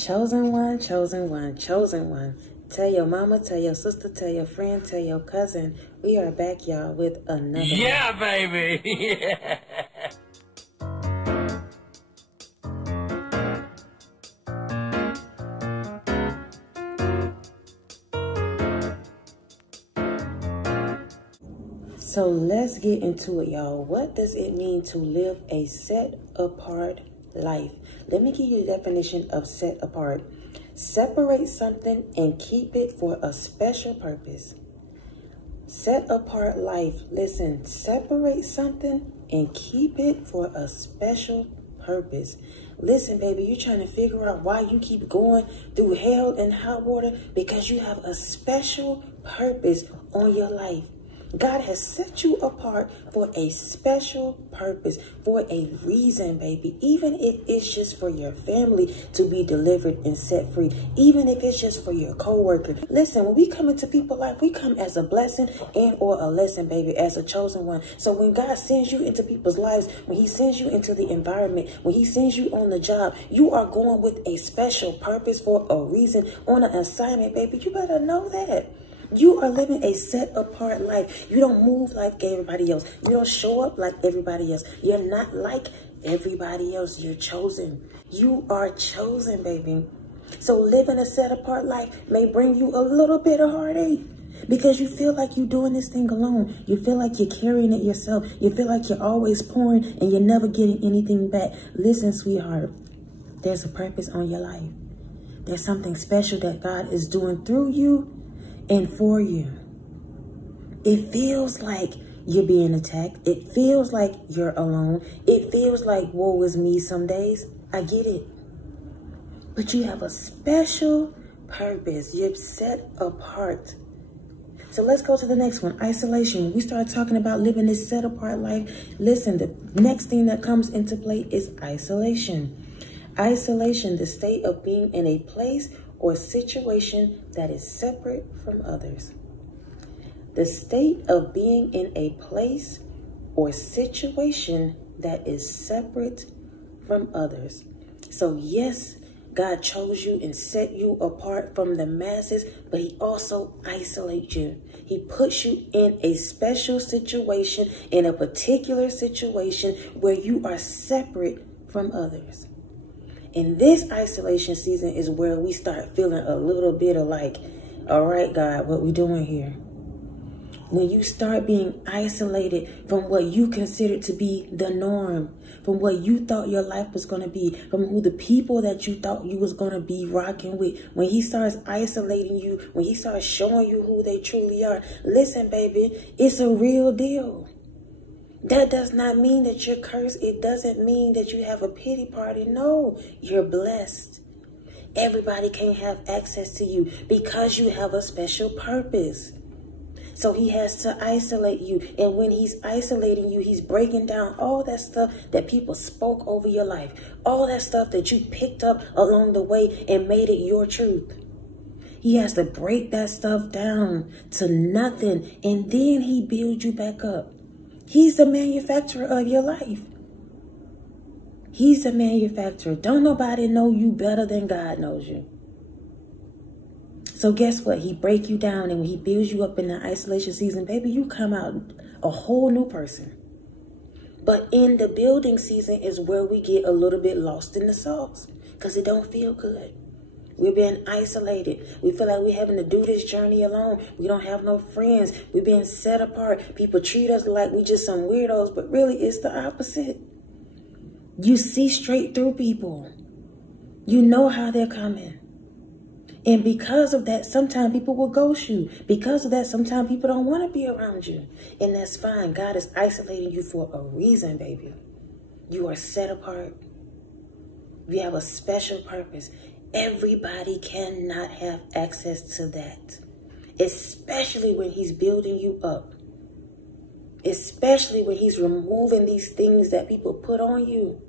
Chosen one, chosen one, chosen one. Tell your mama, tell your sister, tell your friend, tell your cousin. We are back, y'all, with another Yeah, baby. Yeah. So let's get into it, y'all. What does it mean to live a set apart life? Let me give you the definition of set apart. Separate something and keep it for a special purpose. Set apart life. Listen, separate something and keep it for a special purpose. Listen, baby, you're trying to figure out why you keep going through hell and hot water because you have a special purpose on your life. God has set you apart for a special purpose, for a reason, baby. Even if it's just for your family to be delivered and set free, even if it's just for your co-worker. Listen, when we come into people's life, we come as a blessing and or a lesson, baby, as a chosen one. So when God sends you into people's lives, when he sends you into the environment, when he sends you on the job, you are going with a special purpose for a reason on an assignment, baby. You better know that. You are living a set apart life. You don't move like everybody else. You don't show up like everybody else. You're not like everybody else. You're chosen. You are chosen, baby. So living a set apart life may bring you a little bit of heartache because you feel like you're doing this thing alone. You feel like you're carrying it yourself. You feel like you're always pouring and you're never getting anything back. Listen, sweetheart, there's a purpose on your life. There's something special that God is doing through you and for you. It feels like you're being attacked. It feels like you're alone. It feels like woe is me some days. I get it. But you have a special purpose. You're set apart. So let's go to the next one. Isolation. When we start talking about living this set apart life, listen, the next thing that comes into play is isolation. Isolation, the state of being in a place or situation that is separate from others. The state of being in a place or situation that is separate from others. So yes, God chose you and set you apart from the masses, but he also isolates you. He puts you in a special situation, in a particular situation where you are separate from others. In this isolation season is where we start feeling a little bit of like, all right, God, what we doing here? When you start being isolated from what you considered to be the norm, from what you thought your life was going to be, from who the people that you thought you was going to be rocking with, when he starts isolating you, when he starts showing you who they truly are, listen, baby, it's a real deal. That does not mean that you're cursed. It doesn't mean that you have a pity party. No, you're blessed. Everybody can't have access to you because you have a special purpose. So he has to isolate you. And when he's isolating you, he's breaking down all that stuff that people spoke over your life. All that stuff that you picked up along the way and made it your truth. He has to break that stuff down to nothing. And then he builds you back up. He's the manufacturer of your life. He's the manufacturer. Don't nobody know you better than God knows you. So guess what? He breaks you down, and when he builds you up in the isolation season, baby, you come out a whole new person. But in the building season is where we get a little bit lost in the sauce because it don't feel good. We're being isolated. We feel like we're having to do this journey alone. We don't have no friends. We're being set apart. People treat us like we just some weirdos, but really it's the opposite. You see straight through people. You know how they're coming. And because of that, sometimes people will ghost you. Because of that, sometimes people don't want to be around you. And that's fine. God is isolating you for a reason, baby. You are set apart. You have a special purpose. Everybody cannot have access to that, especially when he's building you up, especially when he's removing these things that people put on you.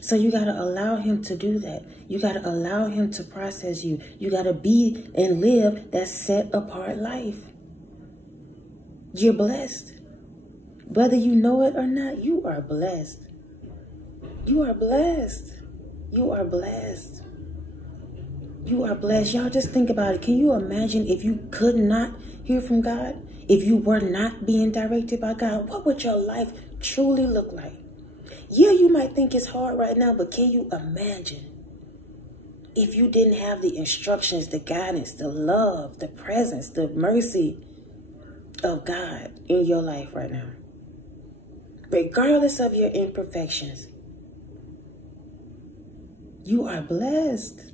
So you got to allow him to do that. You got to allow him to process you. You got to be and live that set apart life. You're blessed. Whether you know it or not, you are blessed. You are blessed. You are blessed. You are blessed. Y'all just think about it. Can you imagine if you could not hear from God? If you were not being directed by God, what would your life truly look like? Yeah, you might think it's hard right now, but can you imagine if you didn't have the instructions, the guidance, the love, the presence, the mercy of God in your life right now? Regardless of your imperfections, you are blessed.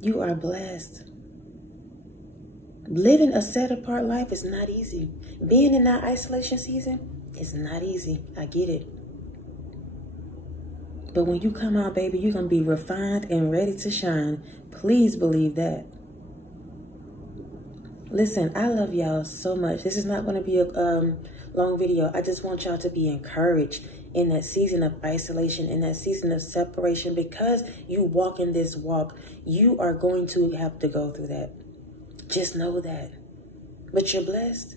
You are blessed. Living a set-apart life is not easy. Being in that isolation season is not easy. I get it. But when you come out, baby, you're going to be refined and ready to shine. Please believe that. Listen, I love y'all so much. This is not going to be a long video. I just want y'all to be encouraged in that season of isolation, in that season of separation. Because you walk in this walk, you are going to have to go through that. Just know that. But you're blessed.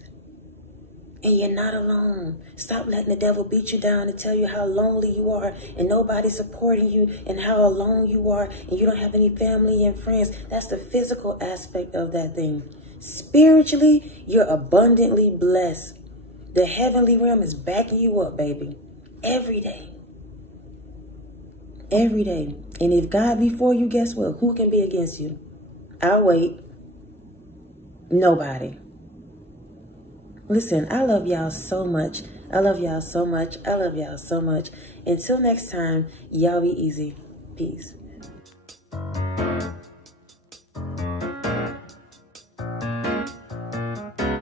And you're not alone. Stop letting the devil beat you down and tell you how lonely you are and nobody's supporting you and how alone you are and you don't have any family and friends. That's the physical aspect of that thing. Spiritually, you're abundantly blessed. The heavenly realm is backing you up, baby. Every day. Every day. And if God be for you, guess what? Who can be against you? I'll wait. Nobody. Listen, I love y'all so much. I love y'all so much. I love y'all so much. Until next time, y'all be easy. Peace.